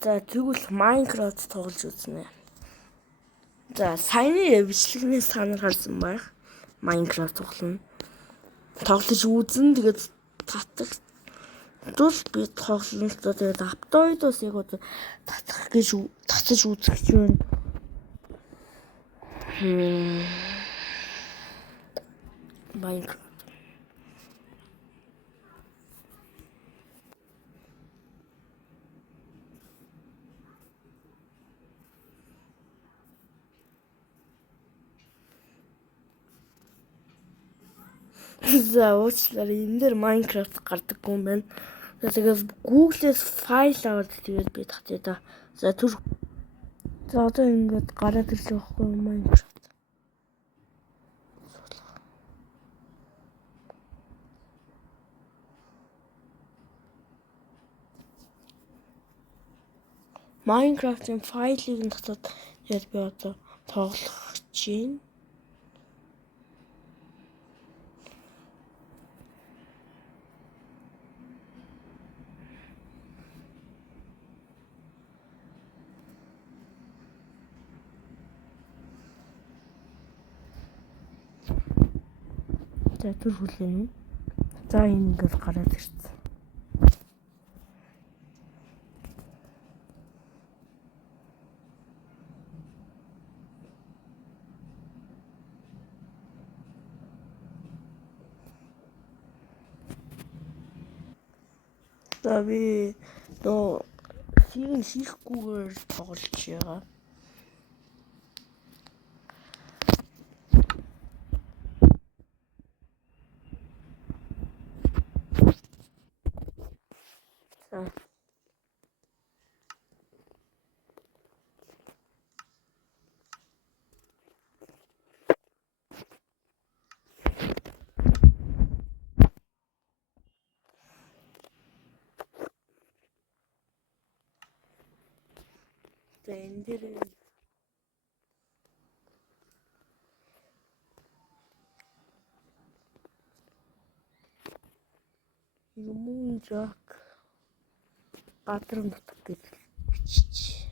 За тэгвэл Minecraft тоглож үзнэ. За саяны бичлэгнээс та нар харсан байх. Minecraft тоглож үзнэ. Тэгээд татах. Дус би тоглоно л доо. Тэгээд автоидос яг одоо татаж үзэх юм. Minecraft. За уучлаарай, энэ дээр Minecraft гардаггүй юм байна. Тэгээд Google-ээс файл аваад тэгээд би татъя да. За одоо ингээд гараад ирж байгаа хгүй Minecraft. Minecraft-ийн файлыг нь татаад тэгээд би одоо тоглох чинь. За түр хүлээнэ. За ингээд гараад ирсэн. За би нөө фиг хийхгүйгээр тоглож байгаа. За энэ дээр юм жак Бадрам нутаг гэж бичиж.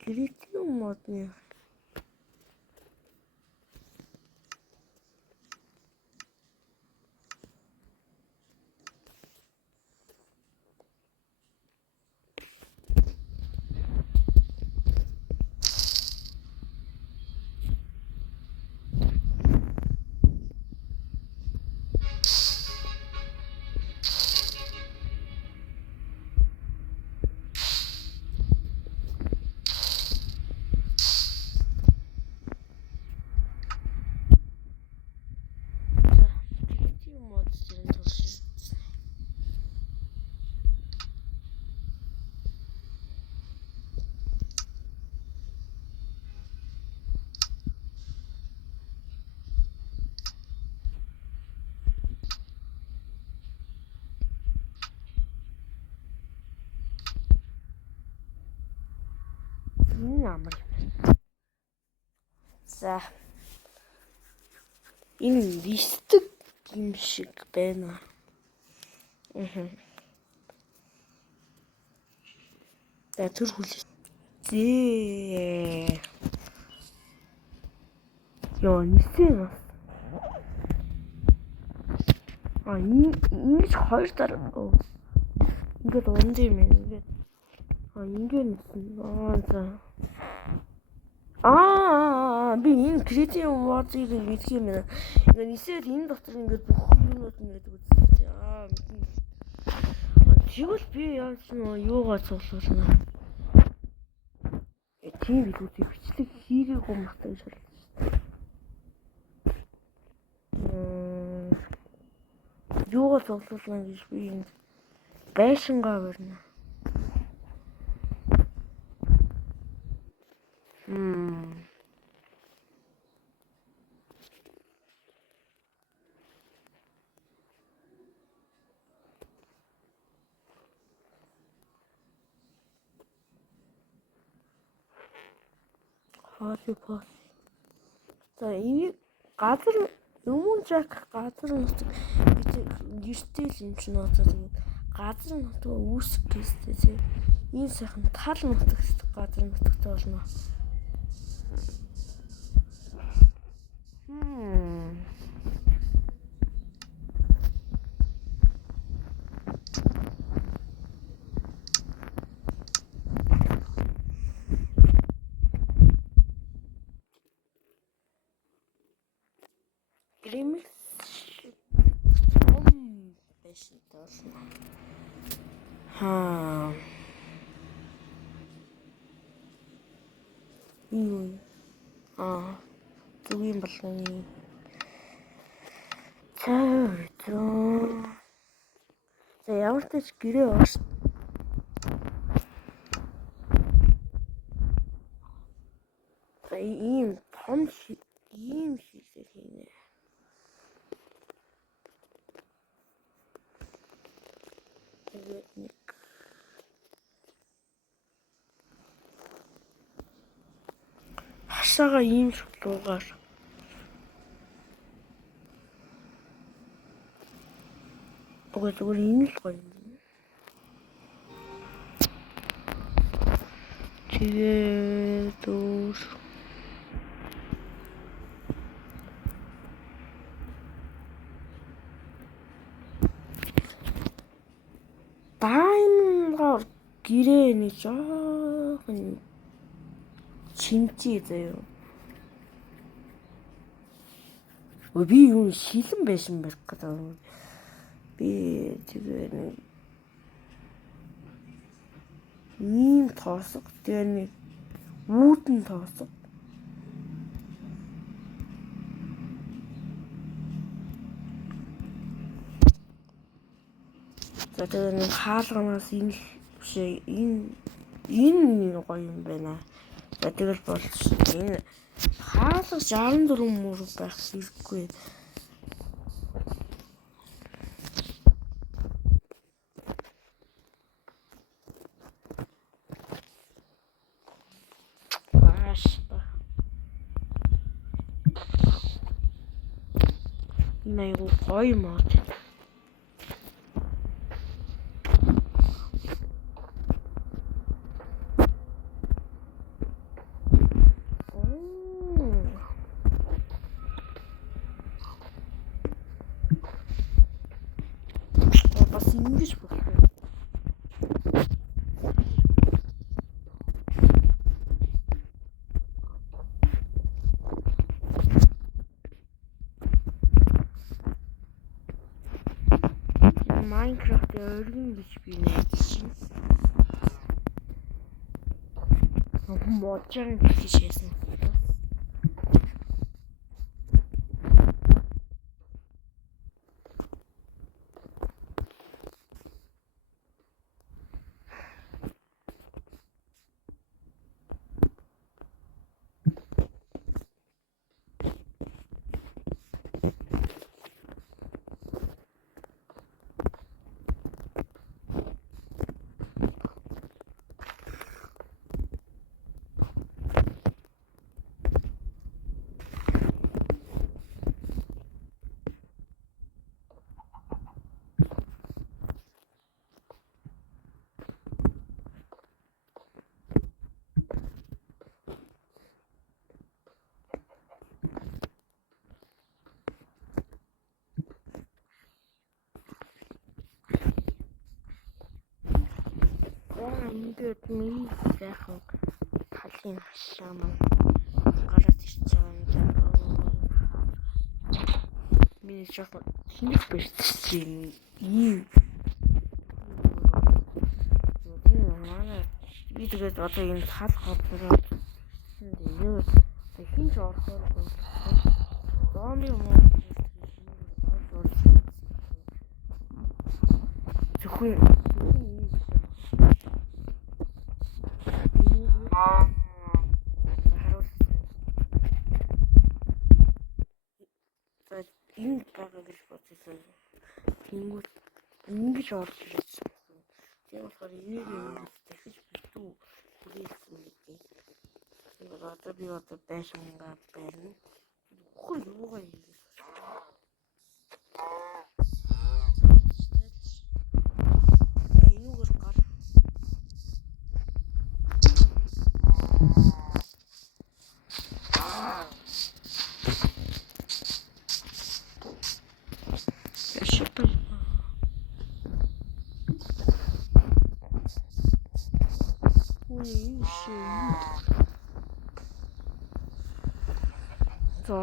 Creative модны амар. За энэ листик юм шиг байна. За түр хүлээ. Яа нисэн. Ингэж хоёр дараа. Ингээд унд юм ингээд. Ингээд нисэн. За. Би энэ creative mode-ийг мэдх юм байна. Ингээд нисээд энэ дотор ингээд бүх юмнууд ингээд үздэг. Тэгвэл би яаж юугаа цуглуулна. Тийм видеотэй бичлэг хийгээгүй махтай гэж бодлоо шүү дээ. Юугаа цуглуулна гэж би энэ байшингаа барина. За энэ газар Өмнө яг газар нутаг гэртэл юм чинь одоо тэгээд газар нутаг үүсэх гэжтэй тийм. Энэ сайхан тал нутаг газар нутагтай болно. Гримс байсан тоолно. Юу? Зүгийн болгоны. За ямар ч тач гэрээ ууш. За ийм том ийм хийлээ хийнэ. Тэгээд нэг хашаага ийм шоглуугаар зүгээр энэ л гоё юм. Тэгээд Даймгаар гэрээ нэг жоохон чинчээ заяа. Би юу шилэн байсан байх гэдэг. Би тэгээд ийм тоосго тэгээ нэг үүдэн тоосго. За тэгээ нэг хаалганаас энэ бишээ энэ гоё юм байна. За тэгэл болж энэ хаалга 64 мөр байх хэрэггүй. Энэ айгу гоё мод. Бас ингэж болох. Майнкрафт өргөн гэж би найдсан. Моджон гэж хэлсэн. Ингээд миний сайхан талын хашаа маань гараад ирж байгаа юм. Миний жоохон хинэх бэрчсэн ийм. Манай би тэгээд одоо энэ тал хоцроо энэ хинж орохоор зомби юм уу? Зөвхөн энэ байгаа гэж бодсон. Тэнгүүт ингэж орж ирсэн. Тийм болохоор энийг дахиж битүү хийсэн гэдэг. Тэгээд одоо би байшингаа барина. Хөө юугаа хийсэн.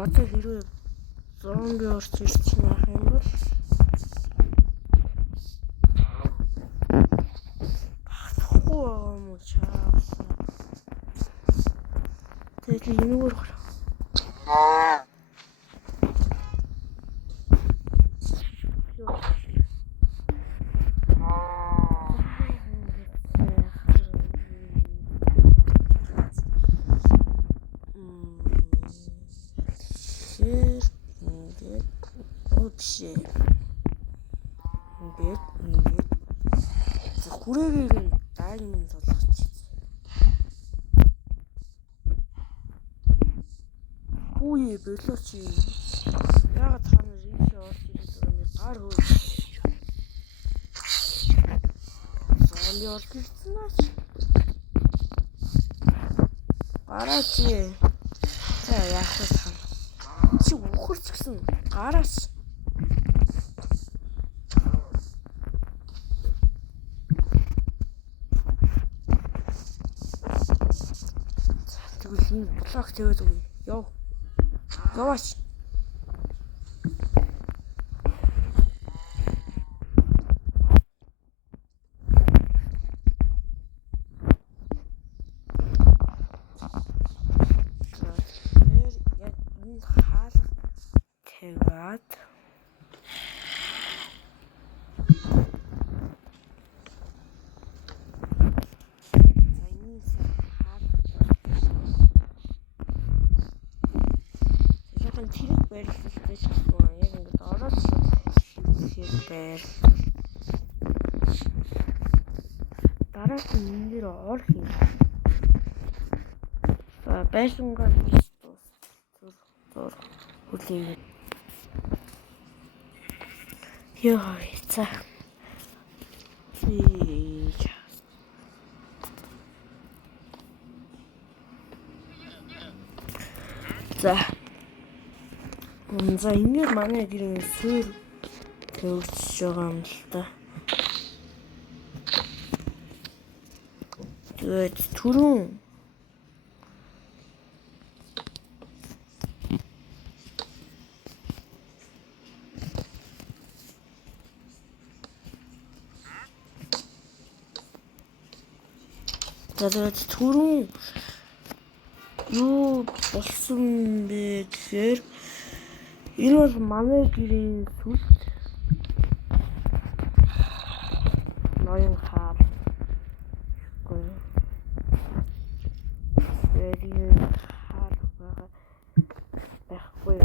одоо хэрвээ зомби орж ирсэн байх юм бол багтахгүй байгаа юм уу чаавсаа. Тэгээд энэгээр вообще ингээд хүрээгийг нь даймонд толгочих. Хүүе болооч юм. Яагаад та нар ийшээ орж ирээд байгаа юм гар хөө. Зомби орж ирсэн аач. Гараач. За яах вэ? Чи үхэрч гисэн гараас. Тэгвэл энэ блок тавиад үгүй. Яв. Яваач. Тавиад тэрийг байрлуулдаг ч гэсэн яг ингээд ороод шууд байр. Дараас нь энэ дээр ор хин. Байшингаа хийж зур хүлээе. Яа, за. За. За энэ манай гэрээ суур төвчж байгаа юм л та. Тэгээд түрүүн юу болсон бэ гэхээр энэ бол манай гэрийн сүлд ноён хаар гэрийн хаар байхгүй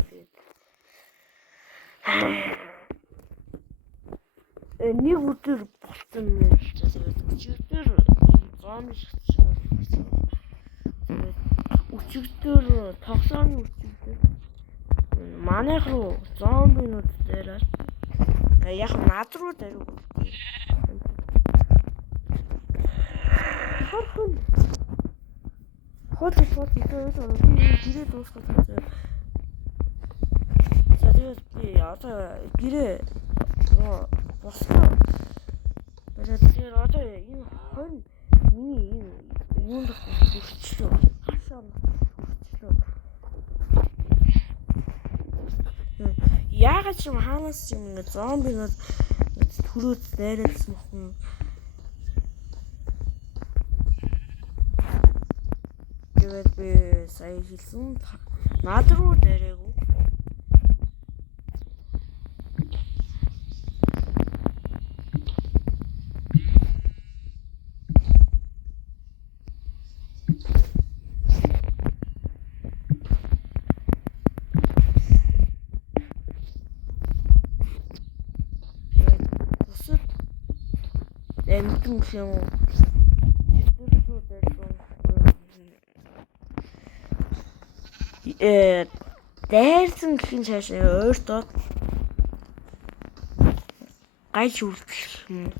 нэг өдөр болсон юм л та. Тэгээд өчигдөр зомби шигчээ. Өчигдөр тогсооны өчигдөр манайх руу зомбинууд дээрээ яг над руу даруй. Харин хот тэгээд гэрээ дуусгаад байна. За тэгээд би одоо гэрээ босгоо. Тэгээд одоо энэ хон миний юунд хүрчлөө. Хашаа хүрчлөө. Яагаад ч юм хаанаас ч юм ингэ зомбинууд төрөөд дайралсан юм. Тэгээд би сая хэлсэн над руу дайраагүй. Эмтэн юм. Дайрсан гэхин цаашаа ойртоод гайж үлдэх юм.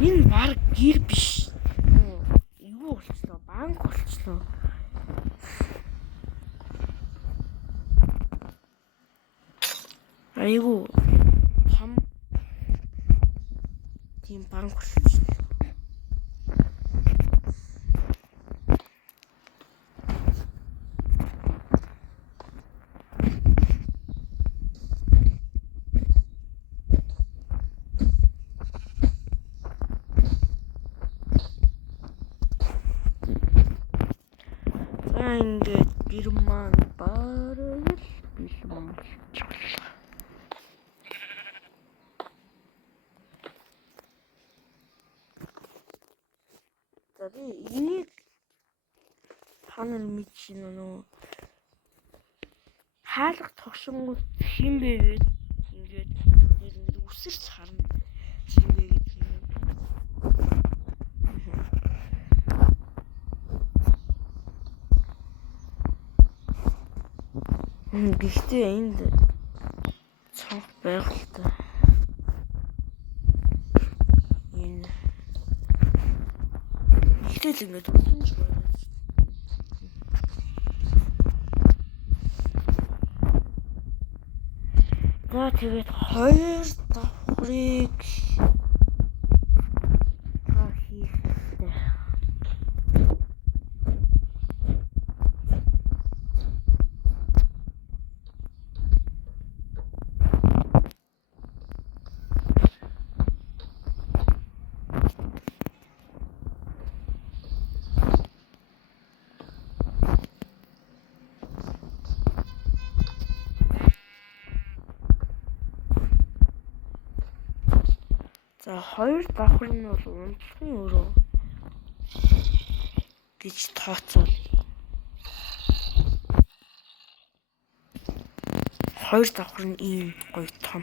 Энэ баг гэр биш. Юу болчихлоо? Банк болчихлоо. Айгу хам тийм банк болчихлоо. ингээд гэр маань бараг л бэлэн болчихлоо. За энийг ханал мэдчихнэ нөө хаалга тогшингууд хинбэ гээд ингээд үсэрч харна хинбэ гэдэг юм. Гэхдээ энд цонх байгальтай. Энэ ихтэл ингээд үлдэнж байна. За тэгээд хоёр давхрыг хийхтэй. За хоёр давхар нь бол унтлахын өрөө гэж тооцоол. Хоёр давхар нь ийм гоё том.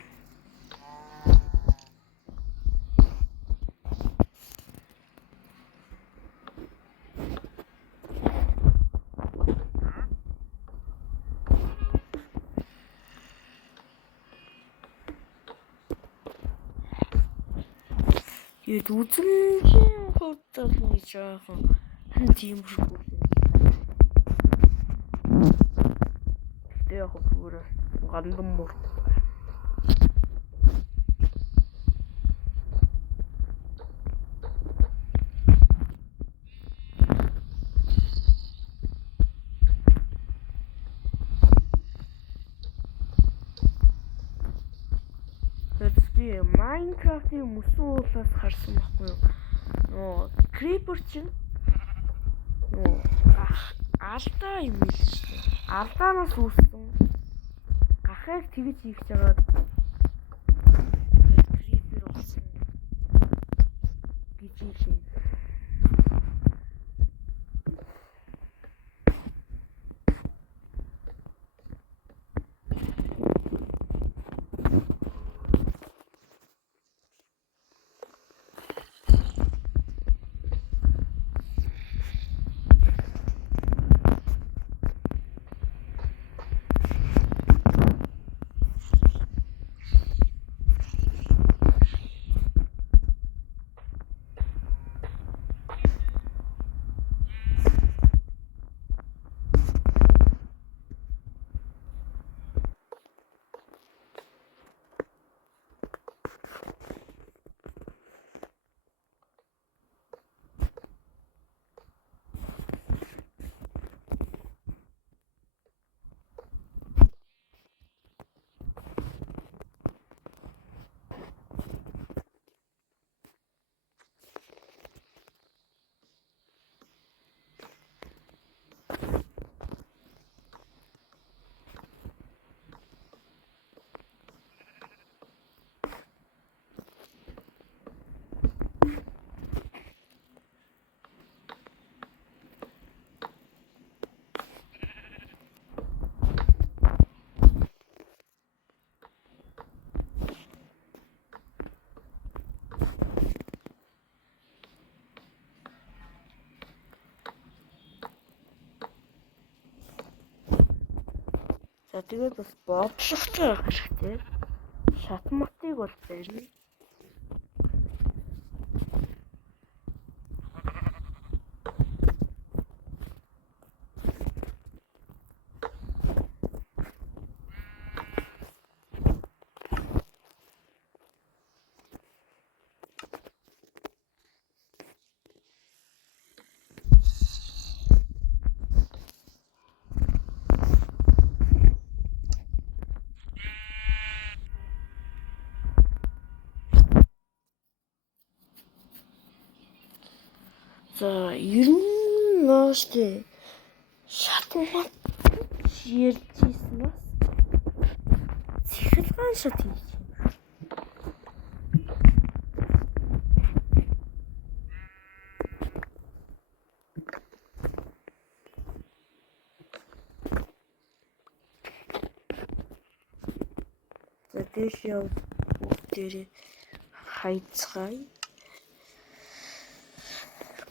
Тэгээд үзмжийн хувьд бол нэг жоохон тиймэрхүү. Тэгтээ яг бүр гандан мөр. Майнкрафтын мөсөн уулаас харсан байхгүй юу? Нөө крипер чинь нөө алдаа юм л шүү дээ. Алдаанаас үүссэн гахайг тэгж хийх жагаад крипер болсон гэж хэлээ. За тэгээд бас бодлоготой байх хэрэгтэй. Шатматыг бол барьна. За ер нь нооштой Шатмаа ярьжсэн бас. Цэхэлгаан шат хийж. За дээш яв бүгдээрээ хайцгаая.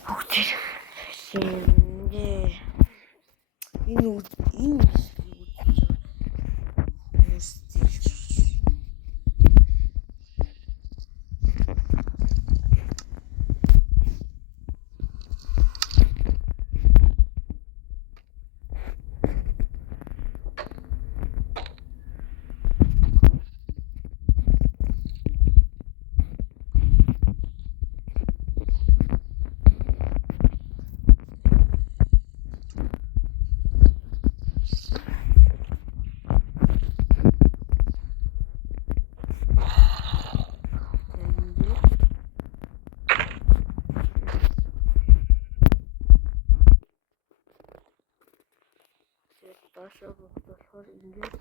Бүгдээр шингээ энэ доошоо бухад болохоор ингээд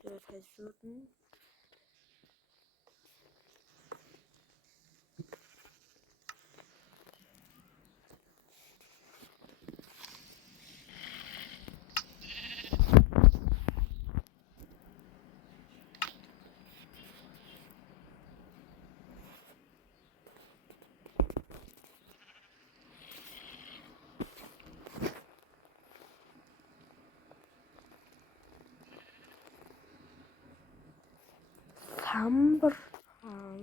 тэгээд хажууд нь самбар хаан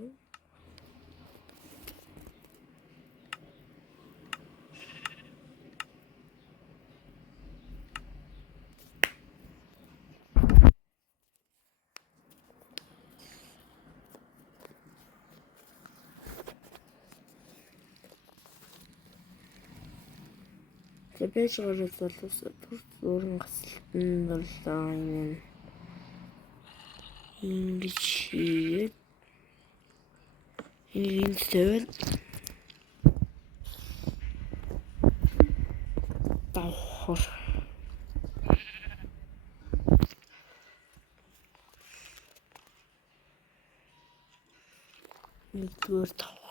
Тэбэж гараад боловс бүрэн гасалтанд орлоо юм. Ингэж хийгээд энэ зөвл давхар нэгдүгээр давхар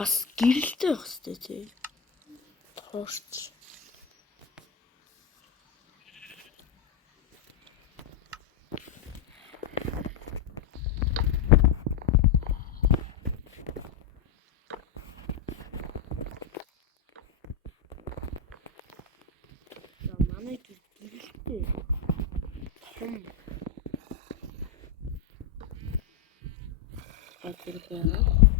бас гэрэлтэй байх хэрэгтэй тий. Тоорч. За манай гэрэлтэй. Том. Хатэрхээ.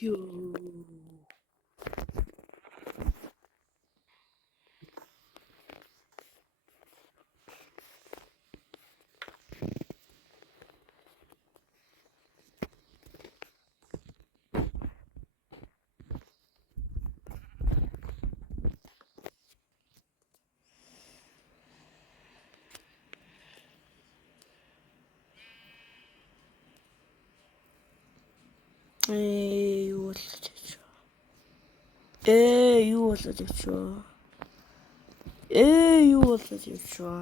Юу. Юу болчих вэ? Юу болчих вэ? Юу болчих вэ?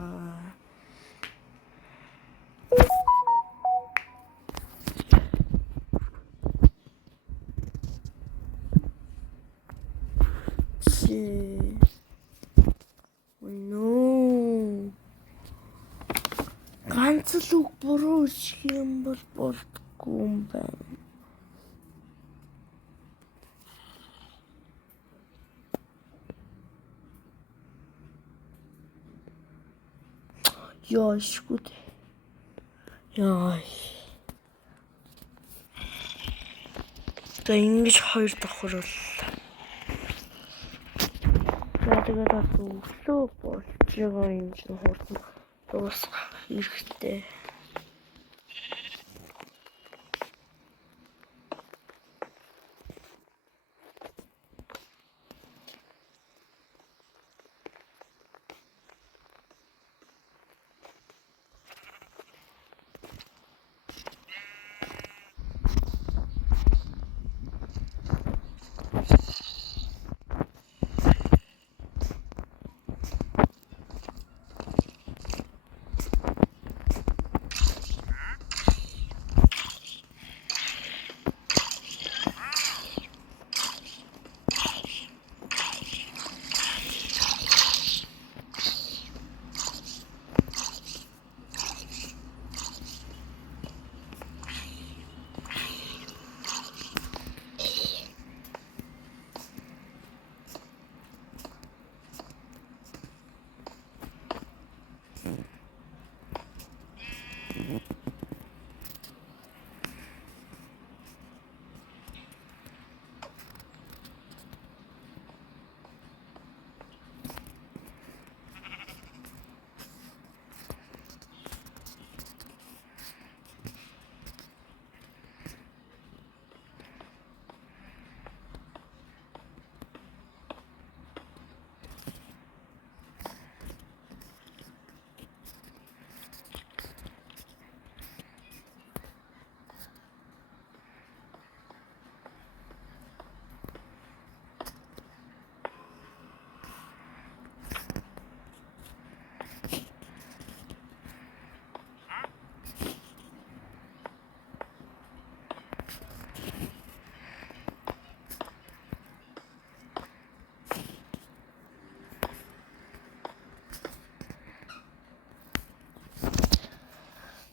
No. Ганц л үг буруу шиг юм бол болдоггүй юм байна. Яашгүй. Яа. Тэ ингэж хоёр давхар бол. Тэгээд өглөө болж байгаа юм чинь хурдан дуусгах хэрэгтэй.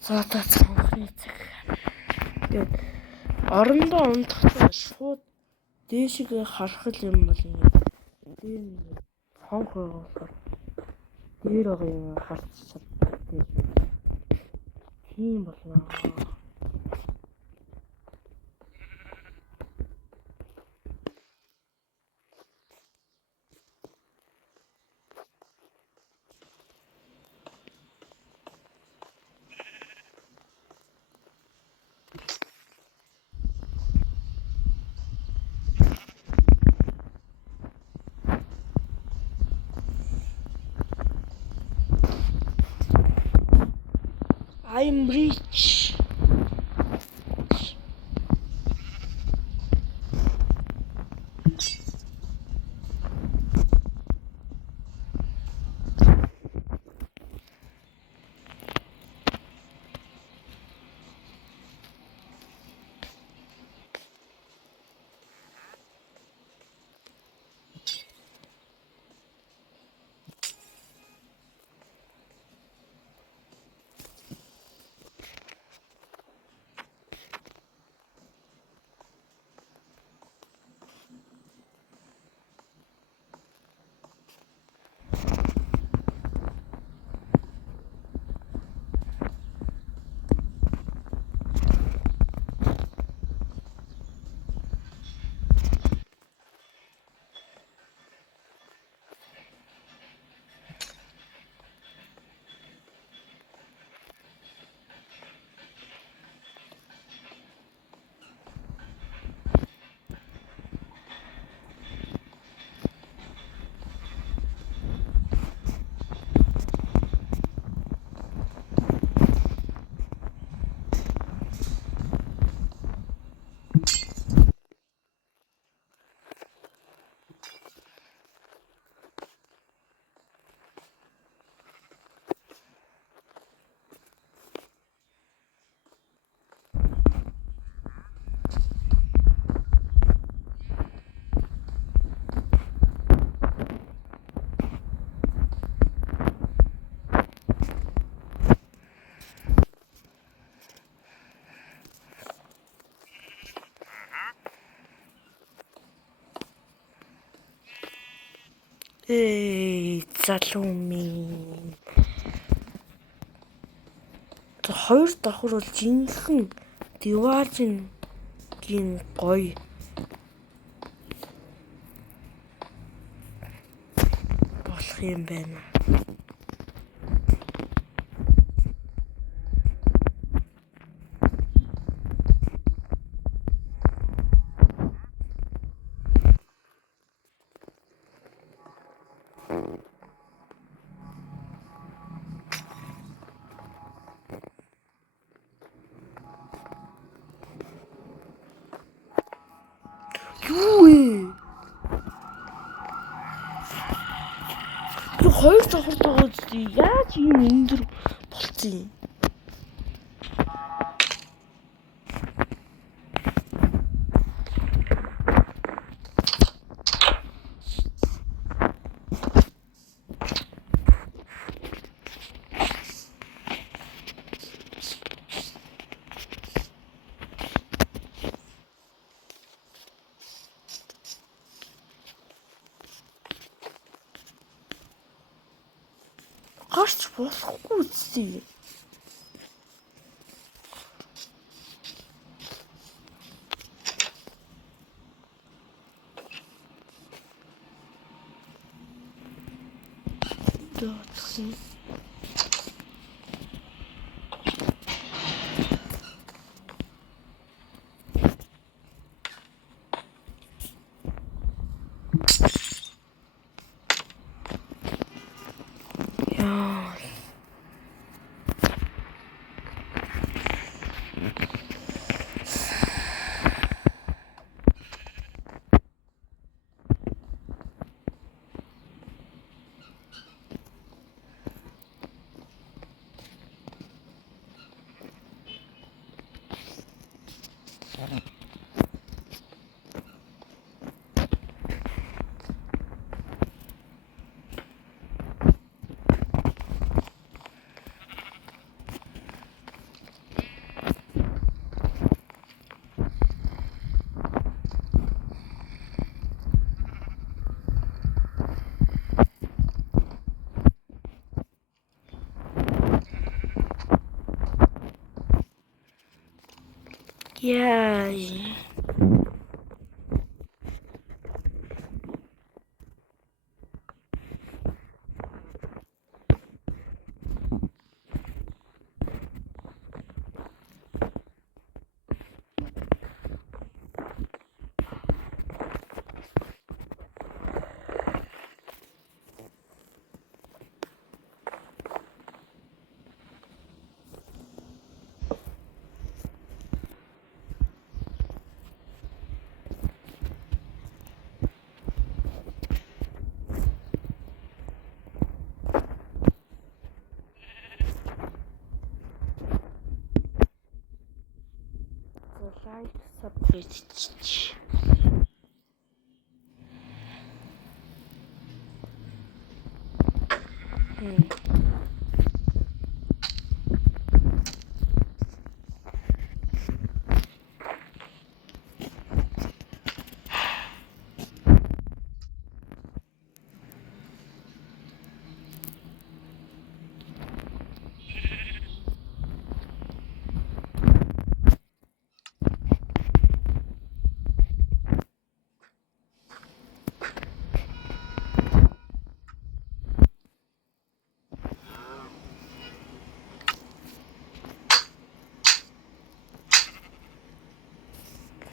Зоотоо цонхны цаг. Тэгээд орондоо унтахтаа шууд дээшгээ харах юм бол ингэ. Дээр нэг хонх болохоор дээр байгаа юм харцсан. Тийм болно. I'm rich. Залуу минь. Хоёр давхар бол жинхэнэ Диважингийн гоё. Болох юм байна. Юу вэ? Хоёр давхар байгаа үстэй. Яаж ийм өндөр болцсон юм? Гарч болохгүй үстэй. Дөөцсөн. Яа. Яа. Лайк, сабскрайб.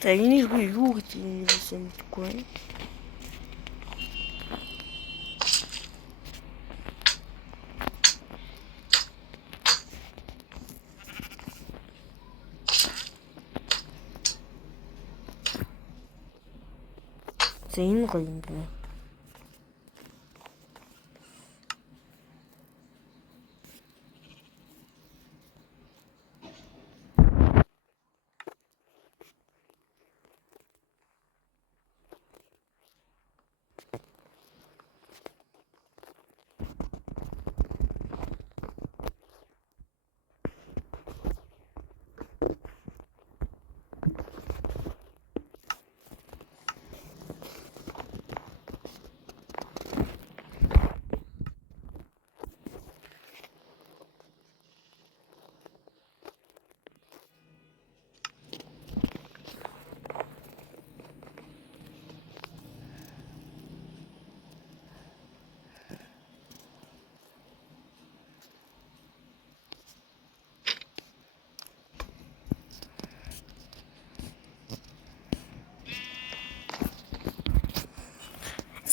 За энийг юу гэж нэрсэн мэдэхгүй байна. За энэ гоё юм байна.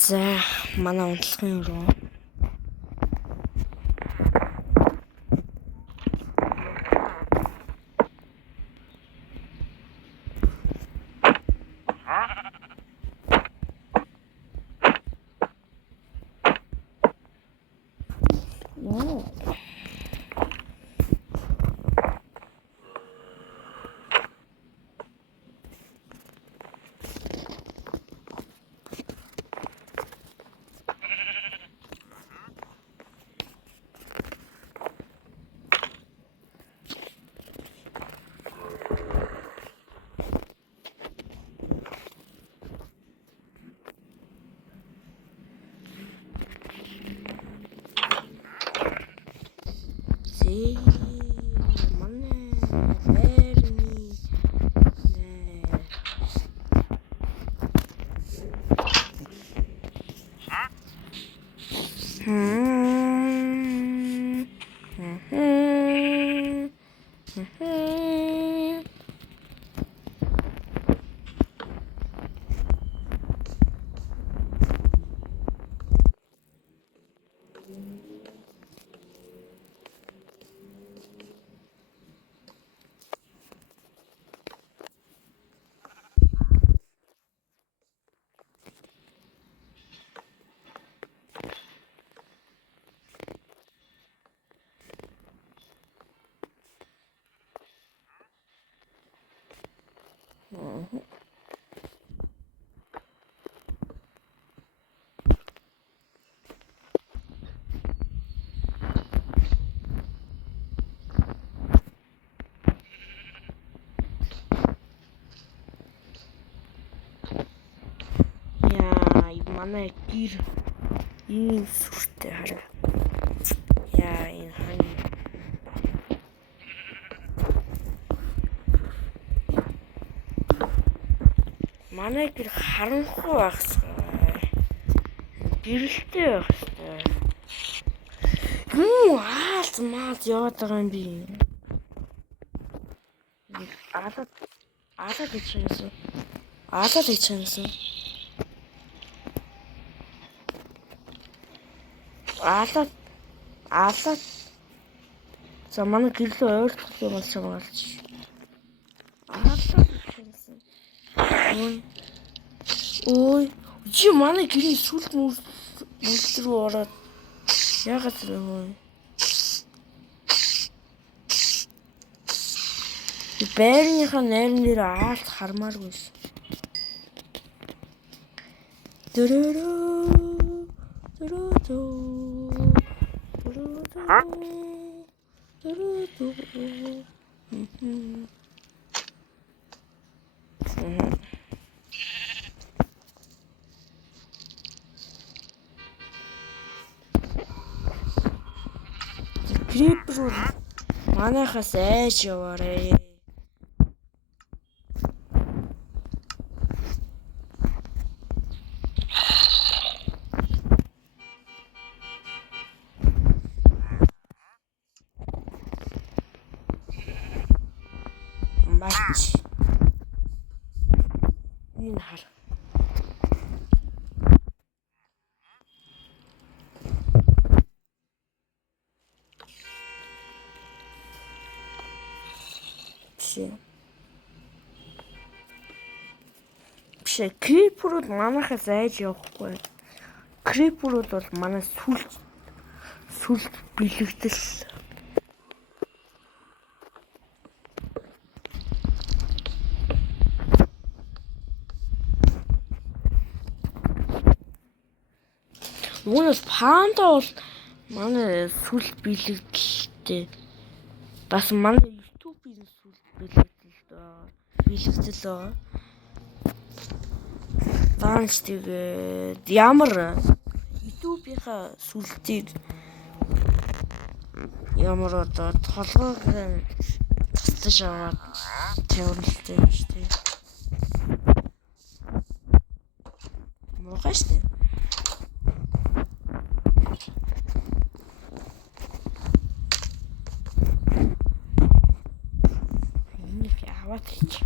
За манай унтлагын руу. Манай гэр ийм сүртэй хараа. Яа энэ хань. Манай гэр харанхуй багсаа. Гэрэлтэй байх хэрэгтэй. Хаалт маад яваад байгаа юм би. Алаад ичсэн. Алаад. За манай гэрлөө ойртох юм болж байгаа ч. Алаад ичсэн. Ой, чи манай гэрийн сүлд мөс рүү ороод яагаад вэ? Байрныхаа найран дээр аалт хармааргүй ш. Крипер манайхаас айж яваарэ. Мач. Энэ хар. Биш криперүүд манайхаас айж явахгүй. Криперүүд бол манай сүлд бэлэгдэл. Үүнээс панда бол манай сүлд бэлэгдэлтэй. Бас манай YouTube-ийн сүлд бэлэгдэл. Таанч тэгээд ямар YouTube-ийнхаа сүлдийг ямар одоо толгойг тасдаж аваад тавилттай юм шүү дээ. Муухай шүү дээ. Энийг аваад хийчих.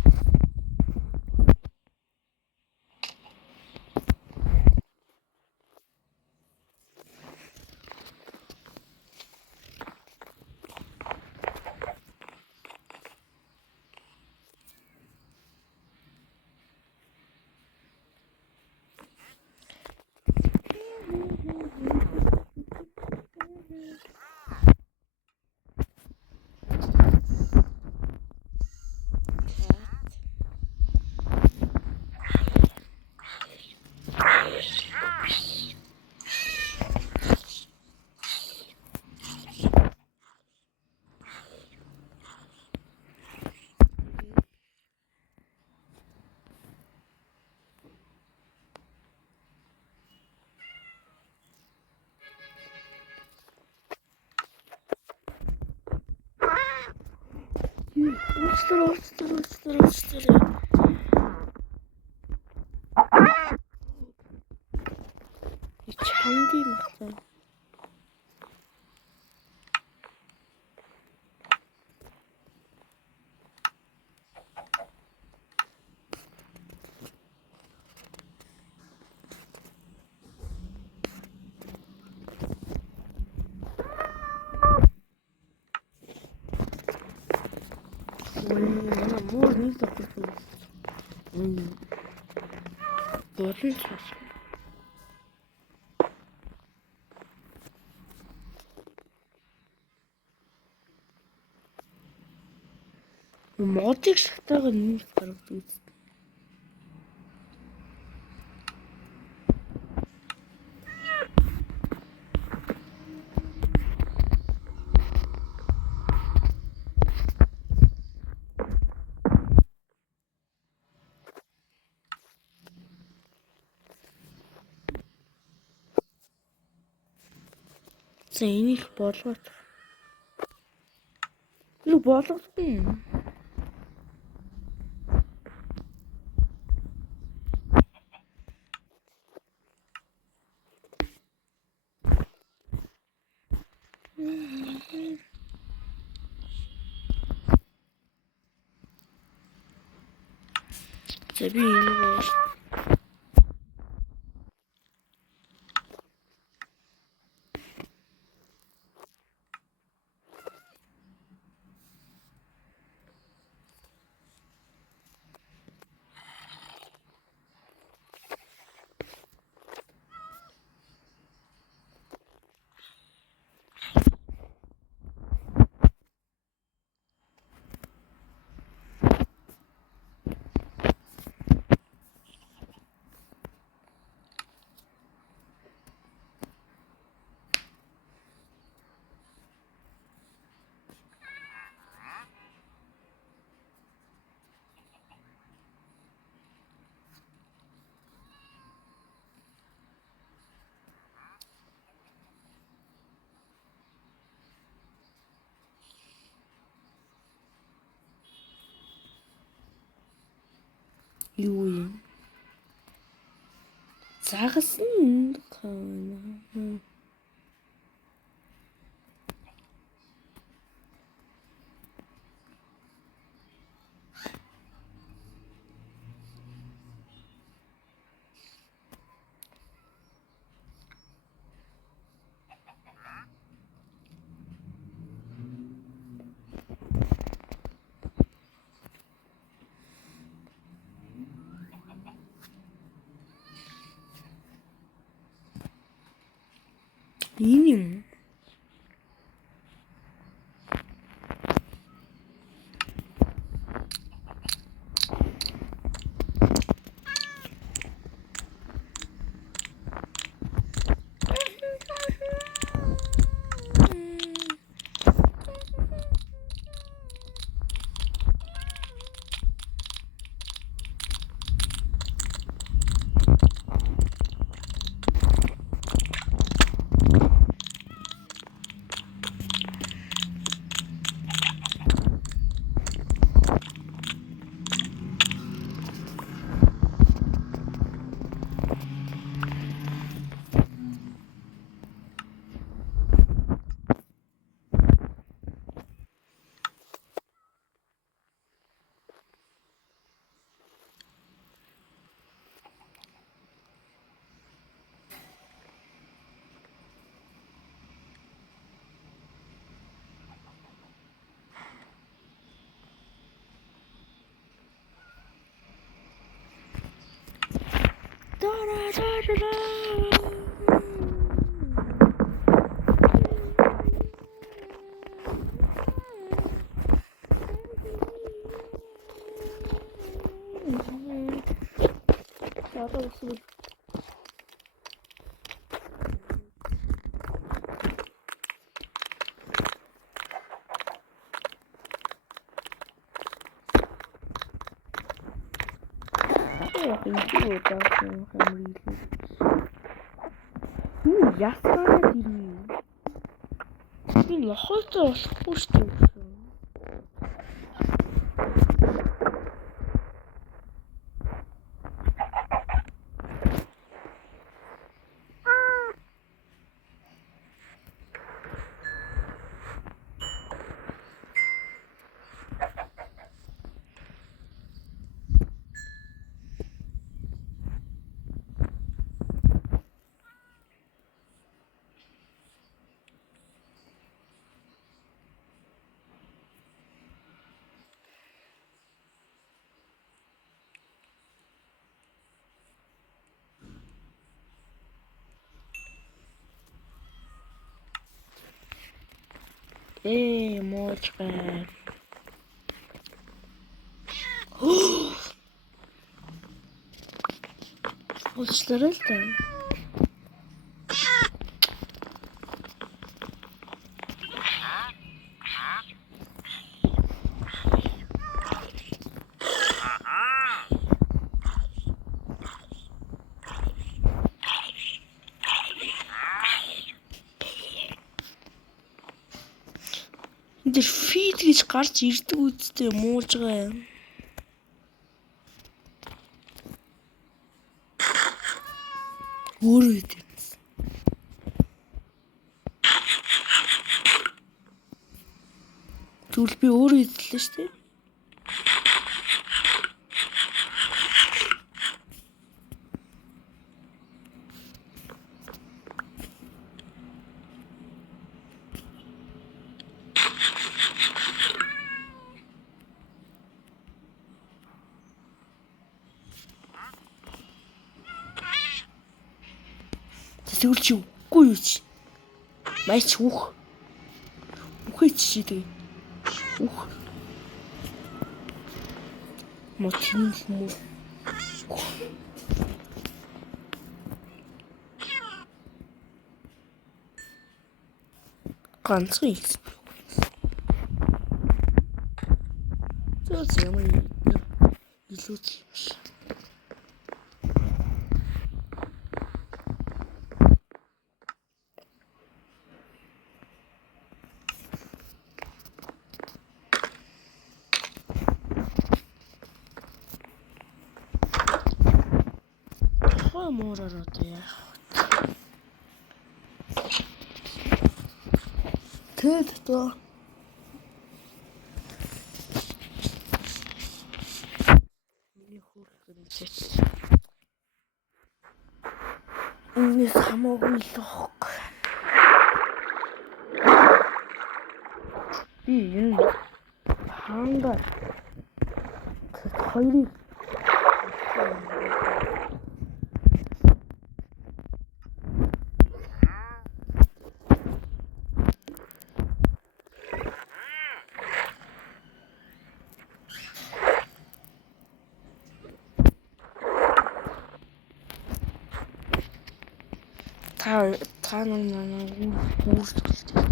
Уучлаарай. Чанд юм байна. Манай муу нэг тоглож байна. Дөрөв цаас. Модыг шатаага нэг гаргадаг үст. За энийг болгоод. Юу болгохгүй юм? За би энийг боош. Юу юм? Загсан кана. Энэ юм. Ястаа дирээ. Би лохойтой болохгүй шүү дээ. Муучгаа. Уучлаарай л дээ. Тэр фид гэж гарч ирдэг үсттэй муужгаа. Өөрөө идэв. Тэгвэл би өөрөө идлээ шүү дээ. Тэгвэл чи үгүй юу чи? Майч үх. Үхээ чи тэгээ. Үх. Мотин муу. Ганцхан их. Зөөс ямар илүү ч юм шиг. Муураад яах. Тэд тоо. Миний хөргөмжтэй. Энэс хамаагүй л охог. Би энэ хаанда хоёрыг та нар үүсгэлтэй.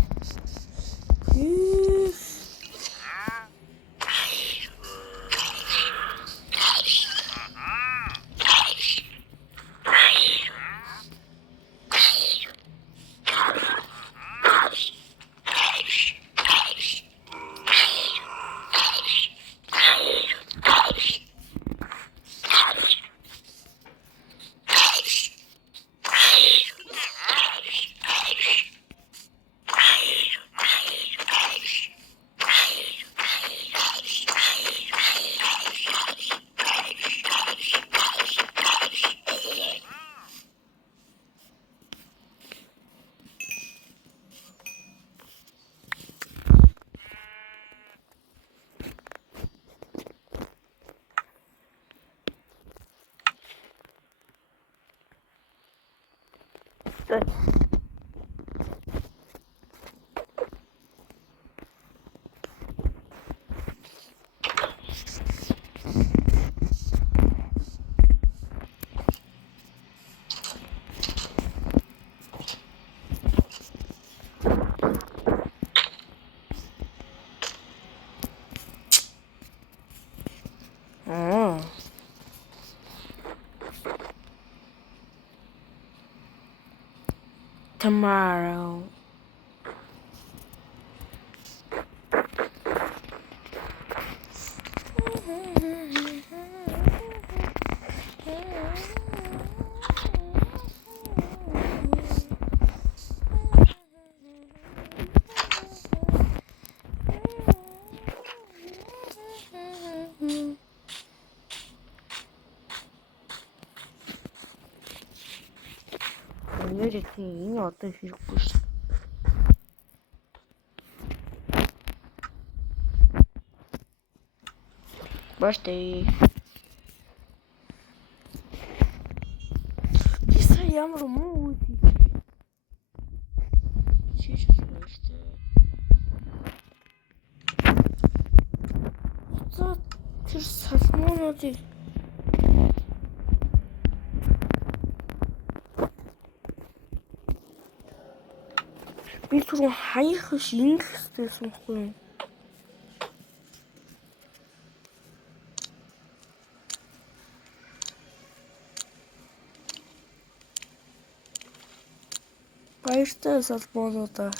Tomorrow. Нэрээ энэ одоо хэрэггүй шүү. Birthday. Isa ямар муу үед чиж birthday. За тэр салмонуудыг би түрүү хаяах шингэх хэрэгтэйсэн байхгүй юу? Баяртай салбонуудаа.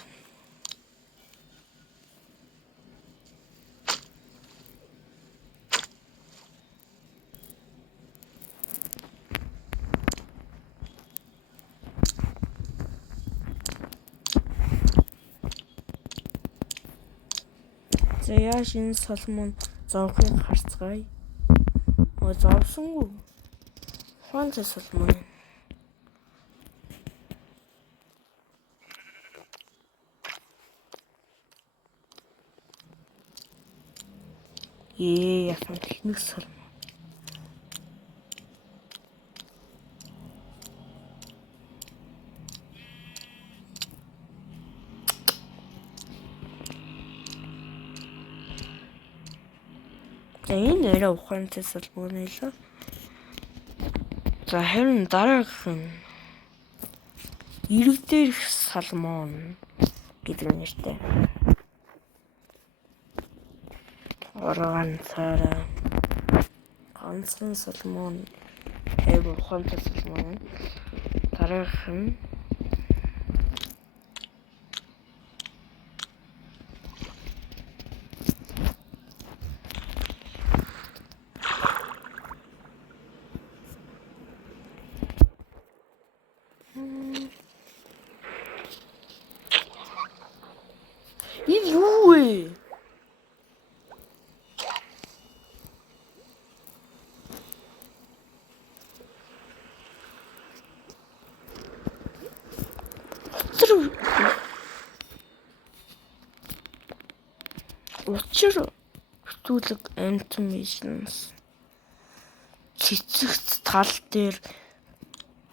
За яаш энэ салмон зовхыг харцгаая. Зовсонгүй. Хонц салмон. Яасан техник салмон. Энэ нэрээ ухаантай салмон байлаа. За харин дараагийнх нь иргэдэрх салмон гэдэг нэртэй. Орган цаараа ганцхан салмон айгуу ухаантай салмон. Дараагийнх нь энэ юу вэ? Учир бүтүүлэг animations цэцэгц тал дээр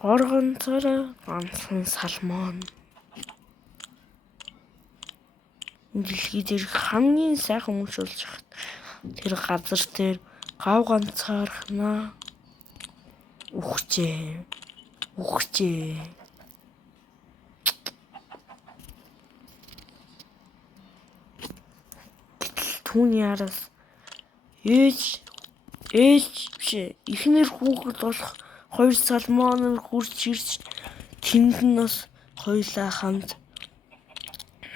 оргон цараа ганцхан салмон. Дэлхий дээр хамгийн сайхан мөч болж хат тэр газар дээр гав ганцаархнаа ухжээ. Түүний араас ээж биш эхнэр хүүхэд болох хоёр салмон хурж ирж тэнд нь бас хоёулаа хамт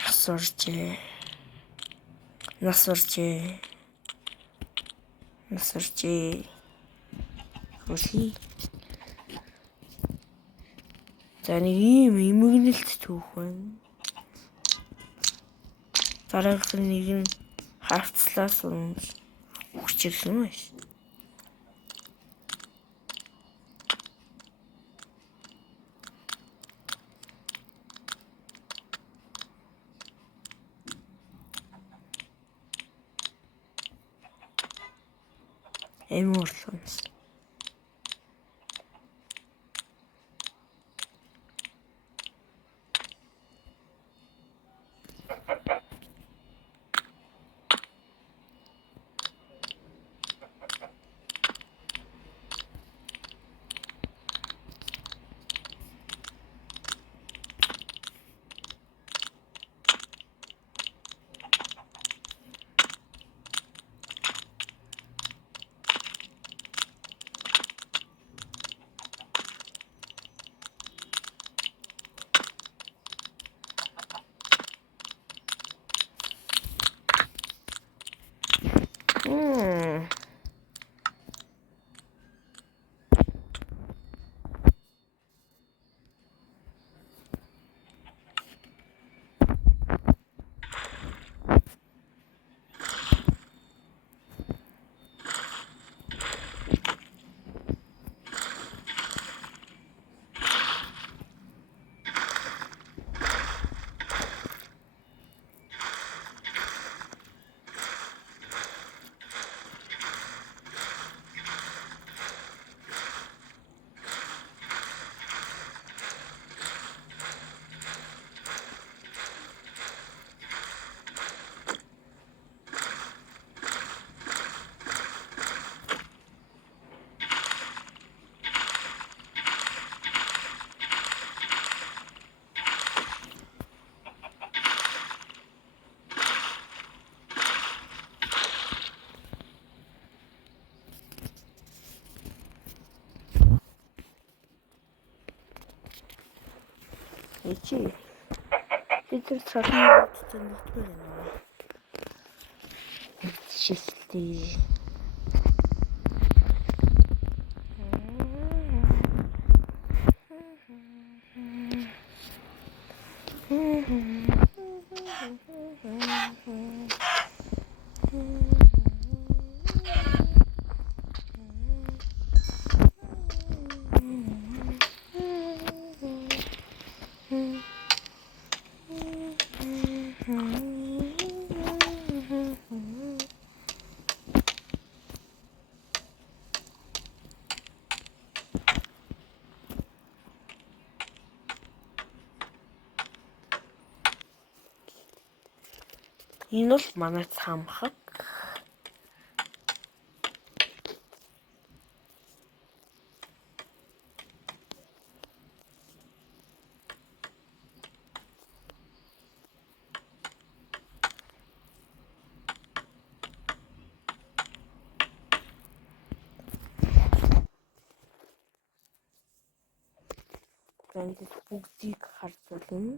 нас оржээ. Хөрхий. За нэг ийм эмгэнэлт түүх байна. Дараагийн нэг нь хавцлаас ухчихсан байж. Эморлонс. Эчи. Тэд цаасан мэддэг юм. Шилтэй. Энэ бол манай цамхаг. Энд бүгдийг харцуулна.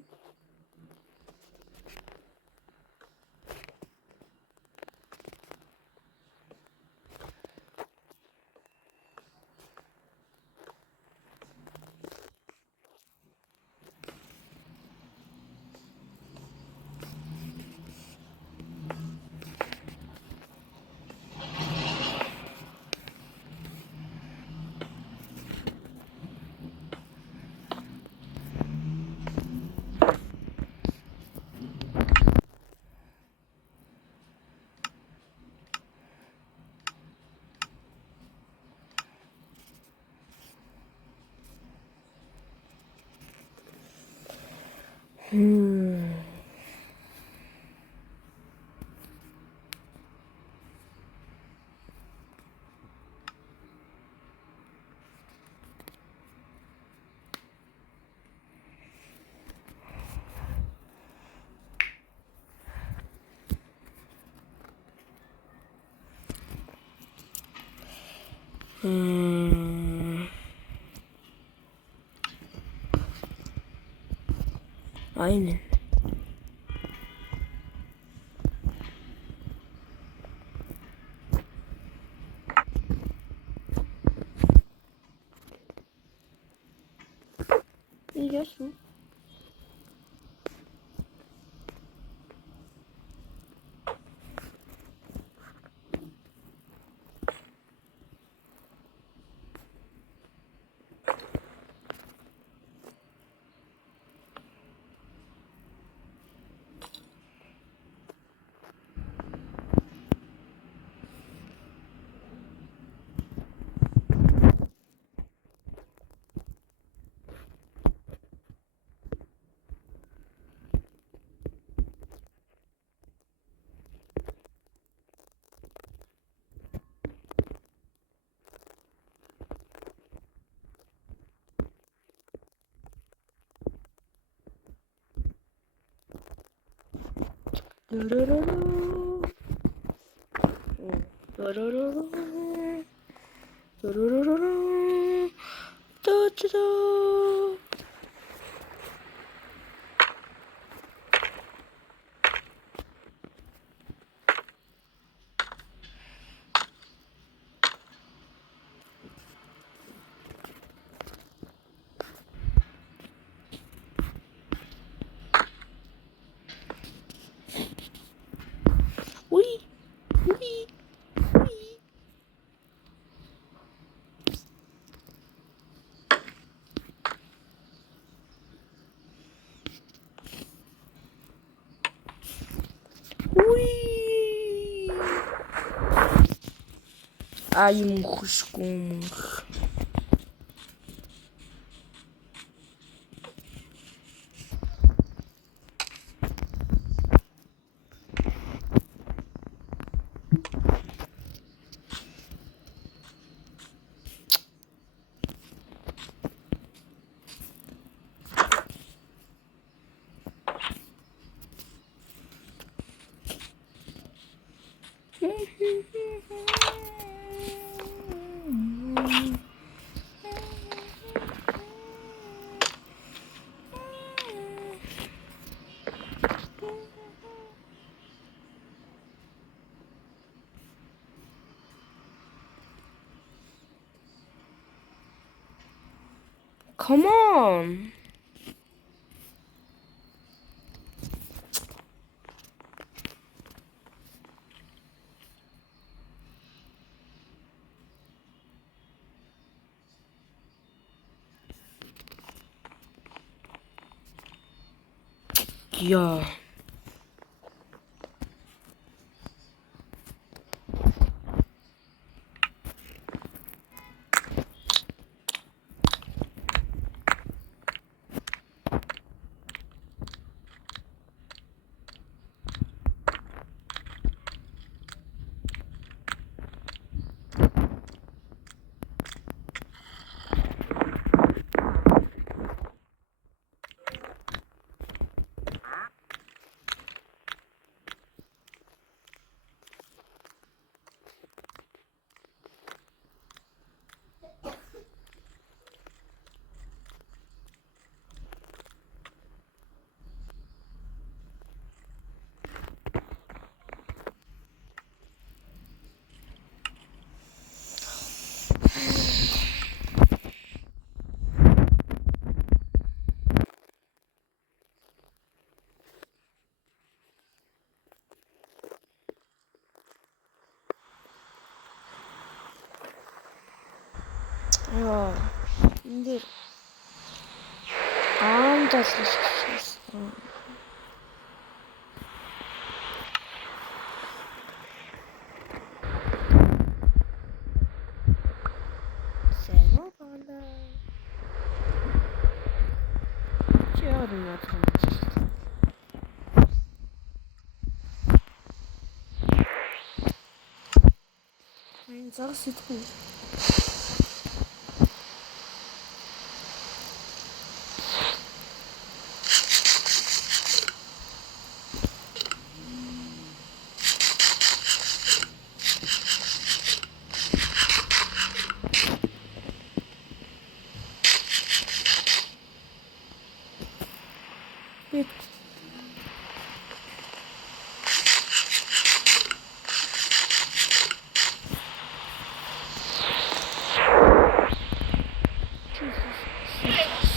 Aynen. Biliyorsun. Ai, murros. Come on. Ja. Ja, 근데 아무도 없었어. 세노바나 치아를 나타냈어. 아니, 잘했어.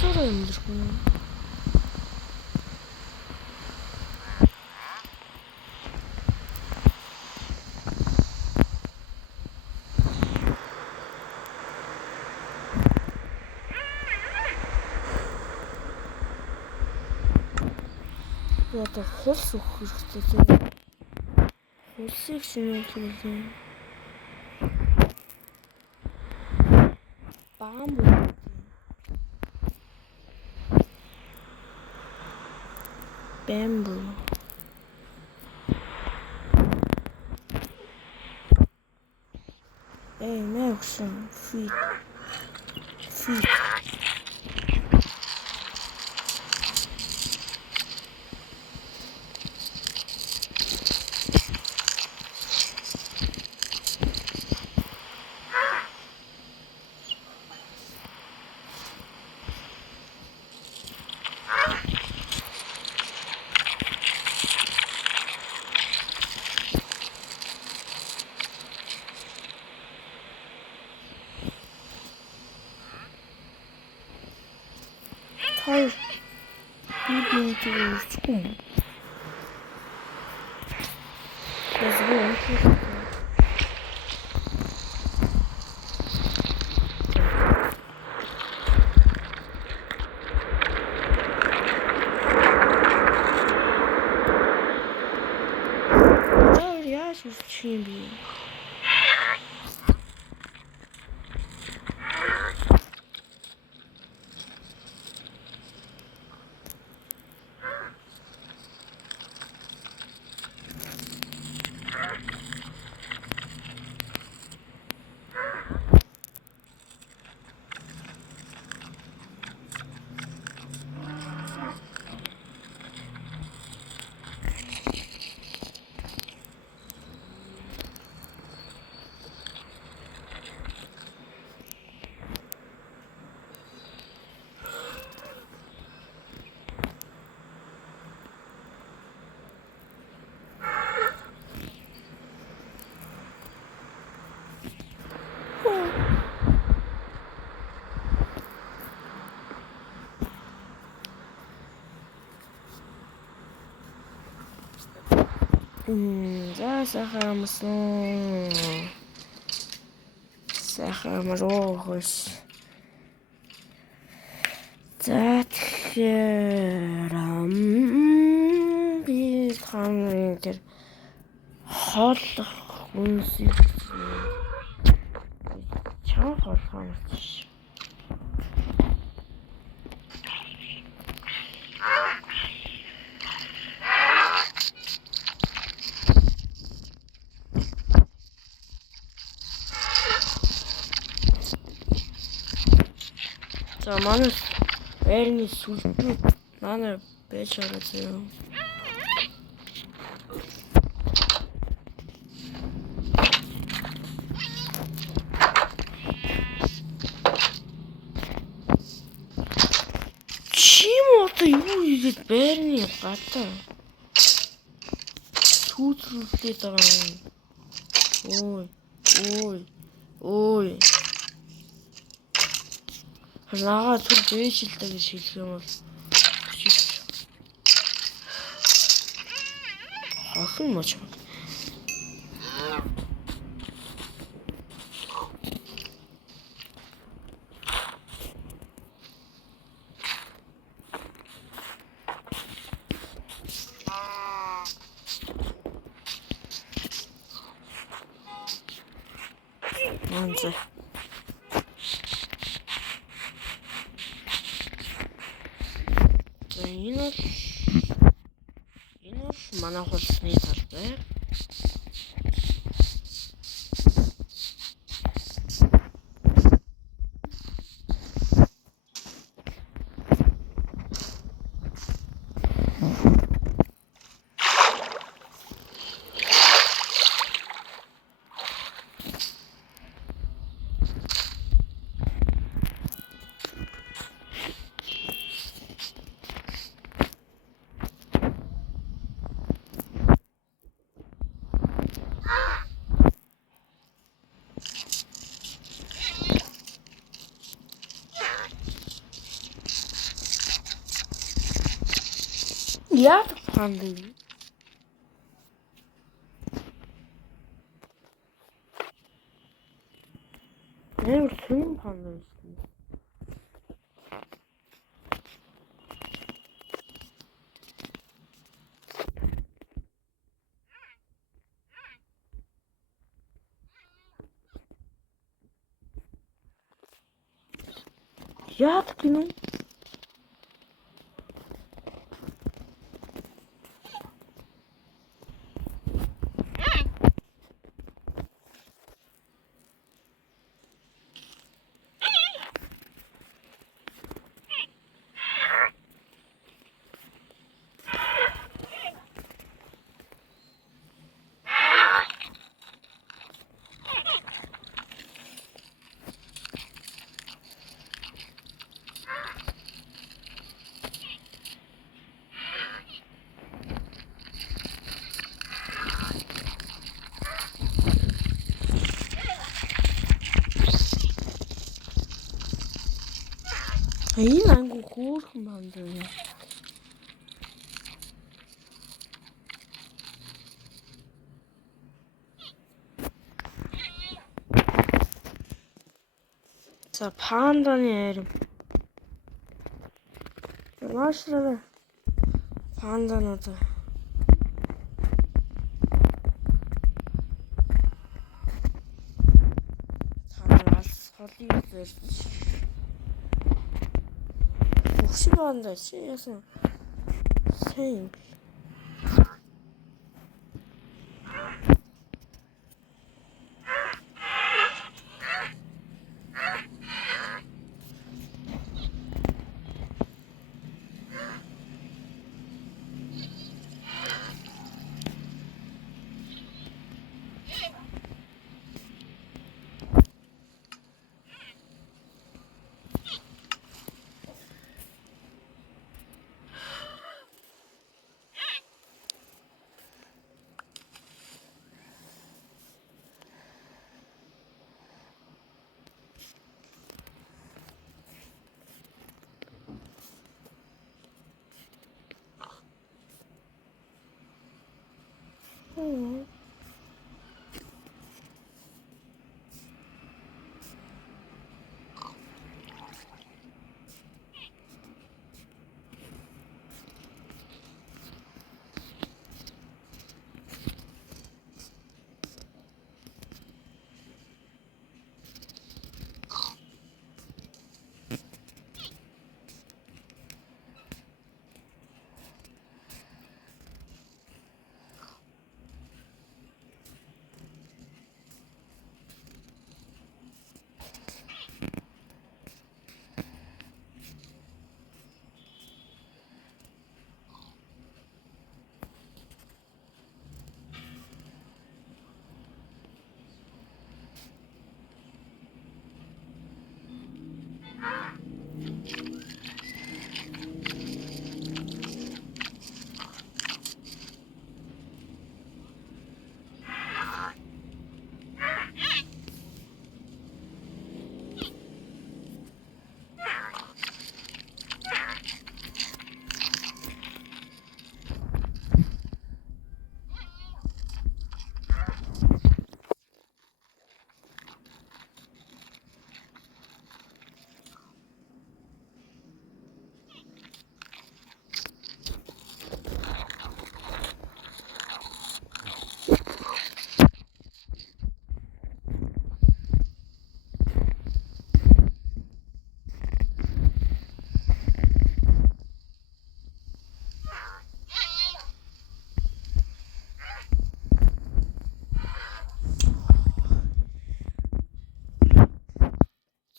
Soru mudur bunu? Одоо хулс өгөх хэрэгтэй тийм. Хулсыг шинүүлсэн. Бамбу. Bamboo. Next feet. 털 비비기를 총. 그래서 뭐 엄청 털이야 주침이. За сайхан амсан. Сайхан амруугас. За тэгэхээр би хааны тэр хооллох үнсийг чам хооллох юм чи. За манай байрны сүлжээ манай байж байгаа зөө. Чим одоо юу хийгээд байрны гадаа түүцүүлээд байгаа юм. Ой. Нага түр бэж л даа гэж хэлэх юм бол охин моч. Анзаа. Энэ бол манай хулсны талбай. Яадаг панда юм? Ямар сонин панда юм. Яадаг юм? Энэ ангу хөөрхөн панда юм. За панданы арим. Маашраа панданууд. Танаас холыг зэрч. 혹시 панда чи яасан сайн.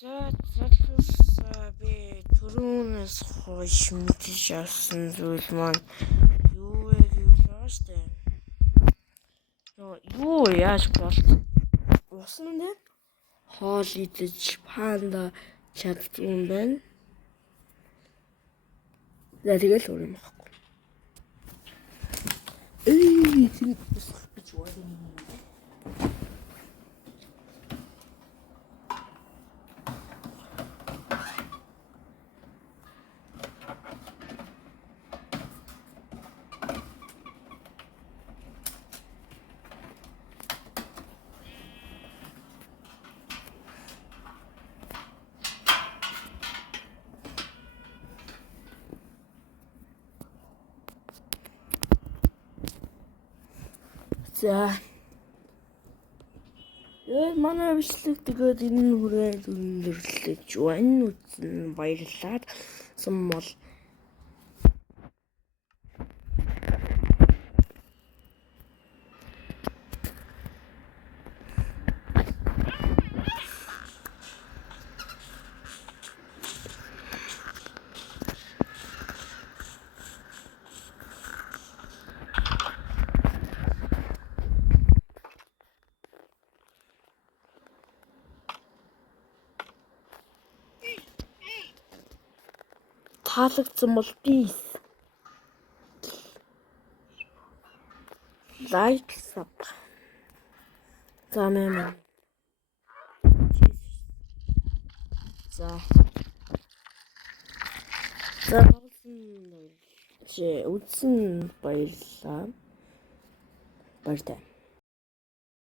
За би түрүүнээс хойш мэдэж авсан зүйл маань юу вэ гэвэл штэ. Юу яаж болсон нэ? Хоол идэж панда чаддаг юм байна. За тэгэл өөр юм баггүй. Тэр босох гэж байна. За. Манай бичлэг тэгээд энэ хүрээд өндөрлөж байна. Үзэн баярлалаа. Суммол таалагдсан бол please like sub. За мэн. За үзсэн баярлалаа. Баяртай.